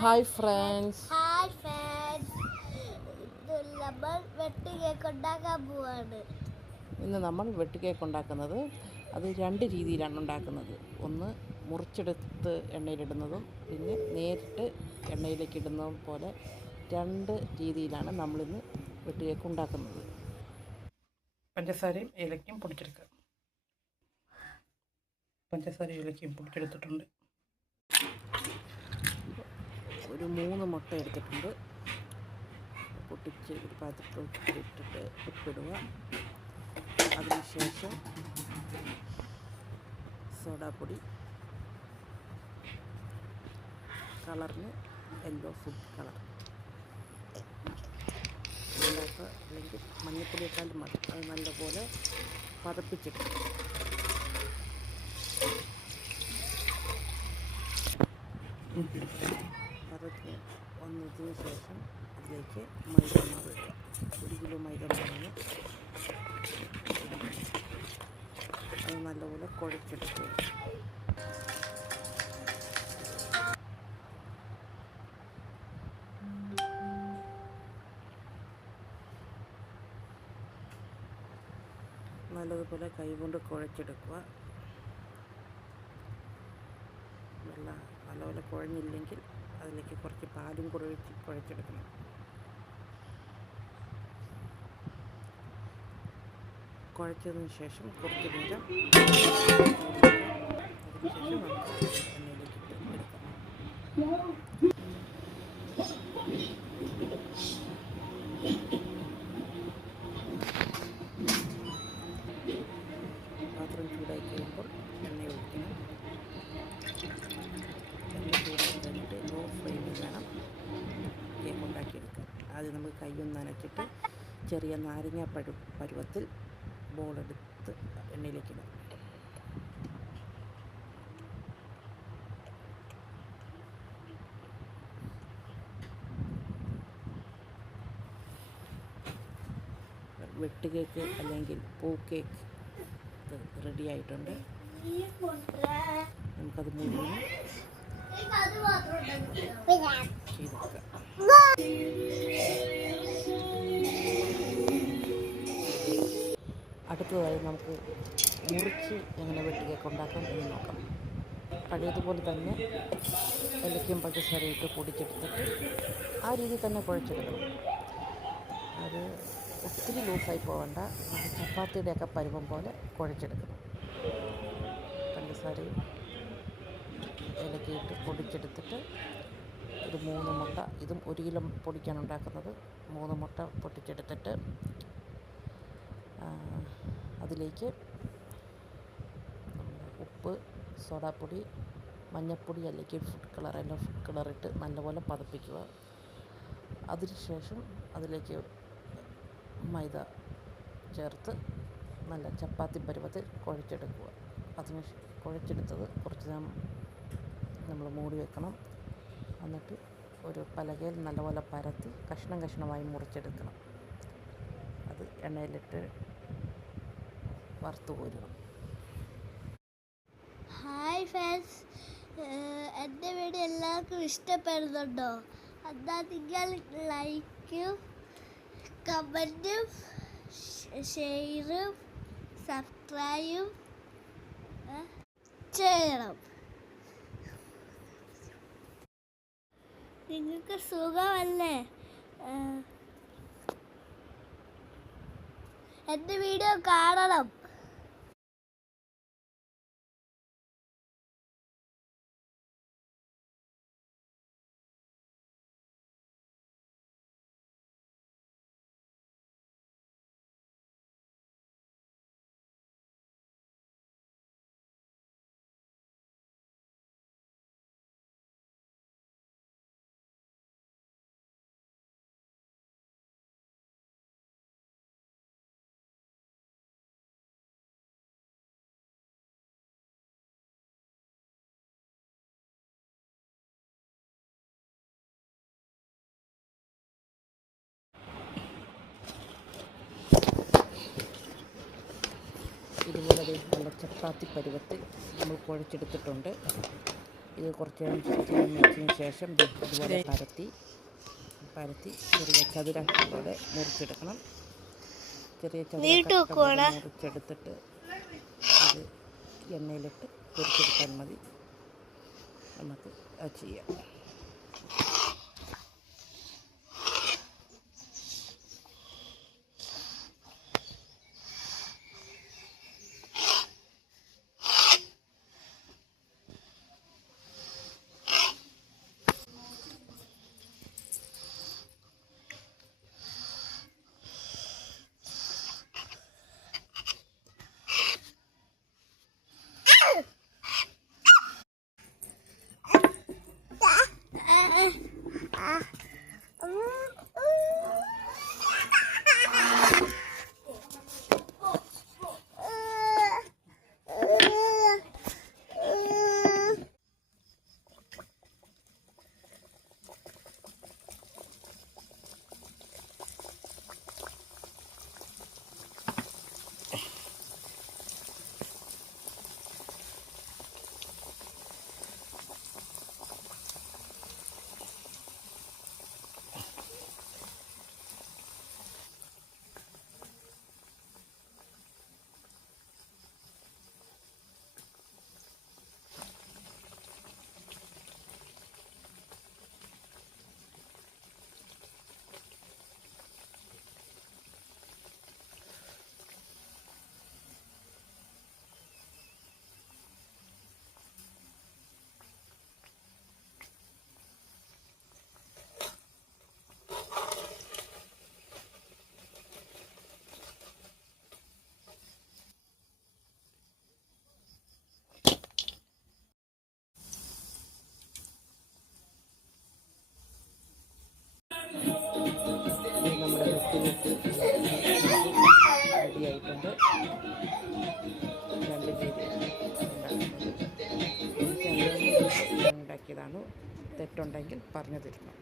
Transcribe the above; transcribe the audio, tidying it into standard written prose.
Hi friends. ഇന്ന് നമ്മൾ വെട്ട് കേക്ക് ഉണ്ടാക്കുന്നത് അത് രണ്ട് രീതിയിലാണ് ഉണ്ടാക്കുന്നത്. ഒന്ന് മുറിച്ചെടുത്ത് എണ്ണയിലിടുന്നതും പിന്നെ നേരിട്ട് എണ്ണയിലേക്ക് ഇടുന്നതും പോലെ രണ്ട് രീതിയിലാണ് നമ്മളിന്ന് വെട്ട് കേക്ക് ഉണ്ടാക്കുന്നത്. പഞ്ചസാരയും ഏലക്കയും പൊടിച്ചെടുക്കുക. പഞ്ചസാരയും ഏലക്കയും പൊടിച്ചെടുത്തിട്ടുണ്ട്. ഒരു 3 മുട്ട എടുത്തിട്ടുണ്ട്. പൊട്ടിച്ച് ഒരു പാത്രത്തിലിട്ടിട്ട് ഉപ്പിടുക. അതിനുശേഷം സോഡാപ്പൊടി, കളറിന് യെല്ലോ ഫുഡ് കളർ ഉണ്ടാക്കുക, അല്ലെങ്കിൽ മഞ്ഞൾപ്പൊടിയേക്കാളും മതി. അത് നല്ലപോലെ പതപ്പിച്ചിട്ട് പതച്ച് വന്നതിന് ശേഷം അതിലേക്ക് മൈദമാവ് ഇടുക. 1 കിലോ മൈദമാവിന് അത് നല്ലപോലെ കുഴച്ചെടുക്കുക. നല്ലതുപോലെ കൈകൊണ്ട് കുഴച്ചെടുക്കുക. നല്ലപോലെ കുഴഞ്ഞില്ലെങ്കിൽ അതിലേക്ക് കുറച്ച് പാലും കൂടെ ഒഴിച്ച് കുഴച്ചെടുക്കണം. കുഴച്ചതിന് ശേഷം കുറച്ച് നേരം അതിനുശേഷം നമുക്ക് എണ്ണയിലേക്ക് ഇട്ട് എടുക്കാം. പാത്രം ചൂടായി കഴിയുമ്പോൾ എണ്ണ ഒഴിക്കണം. എണ്ണ ചൂടായി കഴിഞ്ഞിട്ട് ലോ ഫ്ലെയിമിൽ വേണം കേക്ക് ഉണ്ടാക്കിയെടുക്കാൻ. ആദ്യം നമുക്ക് കൈയൊന്ന് നനച്ചിട്ട് ചെറിയ നാരങ്ങ പരുവത്തിൽ ബോളെടുത്ത് എണ്ണയിലേക്ക് ഇടാം. വെട്ട് കേക്ക് അല്ലെങ്കിൽ പൂ കേക്ക് റെഡി ആയിട്ടുണ്ട്. നമുക്കത് മുഴുവൻ ചെയ്തെടുക്കാം. അടുത്തതായി നമുക്ക് മുറിച്ച് എങ്ങനെ വെട്ട് കേക്ക് ഉണ്ടാക്കാം എന്ന് നോക്കാം. പഴയതുപോലെ തന്നെ ഏലക്കയും പഞ്ചസാരയും ഇട്ട് പൊടിച്ചെടുത്തിട്ട് ആ രീതിയിൽ തന്നെ കുഴച്ചെടുക്കണം. അത് ഒത്തിരി ലൂസായി പോകണ്ട. ചപ്പാത്തിയുടെയൊക്കെ പരുവം പോലെ കുഴച്ചെടുക്കണം. പഞ്ചസാരയും ഏലക്കയിട്ട് പൊടിച്ചെടുത്തിട്ട് ഇത് 3 മുട്ട, ഇതും 1 കിലോ പൊടിക്കാണ് ഉണ്ടാക്കുന്നത്. 3 മുട്ട പൊട്ടിച്ചെടുത്തിട്ട് അതിലേക്ക് ഉപ്പ്, സോഡാപ്പൊടി, മഞ്ഞൾപ്പൊടി അല്ലെങ്കിൽ ഫുഡ് കളർ, എല്ലാം ഫുഡ് കളറിട്ട് നല്ലപോലെ പതപ്പിക്കുക. അതിനുശേഷം അതിലേക്ക് മൈദ ചേർത്ത് നല്ല ചപ്പാത്തി പരുവത്തിൽ കുഴച്ചെടുക്കുക. അതിന് കുഴച്ചെടുത്തത് കുറച്ച് നേരം നമ്മൾ മൂടി വെക്കണം. എന്നിട്ട് ഒരു പലകയിൽ നല്ലപോലെ പരത്തി കഷ്ണം കഷ്ണമായി മുറിച്ചെടുക്കണം. അത് എണ്ണയിലിട്ട് വറുത്ത് കോരുക. ഹായ് ഫ്രണ്ട്സ്, എൻ്റെ വീഡിയോ എല്ലാവർക്കും ഇഷ്ടപ്പെടുന്നുണ്ടോ? എന്നാൽ നിങ്ങൾ ലൈക്കും കമൻറ്റും ഷെയറും സബ്സ്ക്രൈബും ചെയ്യണം. നിങ്ങൾക്ക് സുഖമല്ലേ? എൻ്റെ വീഡിയോ കാണണം. ഇതുപോലെ നല്ല ചപ്പാത്തി പരുവത്തിൽ നമ്മൾ കുഴച്ചെടുത്തിട്ടുണ്ട്. ഇത് കുറച്ച് നേരം വെച്ചതിന് ശേഷം ഇതുപോലെ പരത്തി ചെറിയ ചതുരങ്ങളോടെ മുറിച്ചെടുക്കണം. ചെറിയ ചതുരങ്ങളോടെ മുറിച്ചെടുത്തിട്ട് ഇത് എണ്ണയിലിട്ട് പൊരിച്ചെടുത്താൽ മതി. നമുക്ക് അത് ചെയ്യാം. നമ്മുടെ വെട്ടി റെഡിയായിട്ടുണ്ട്. 2 പേര് ഉണ്ടാക്കിയതാണ്. തെറ്റുണ്ടെങ്കിൽ പറഞ്ഞു തരണം.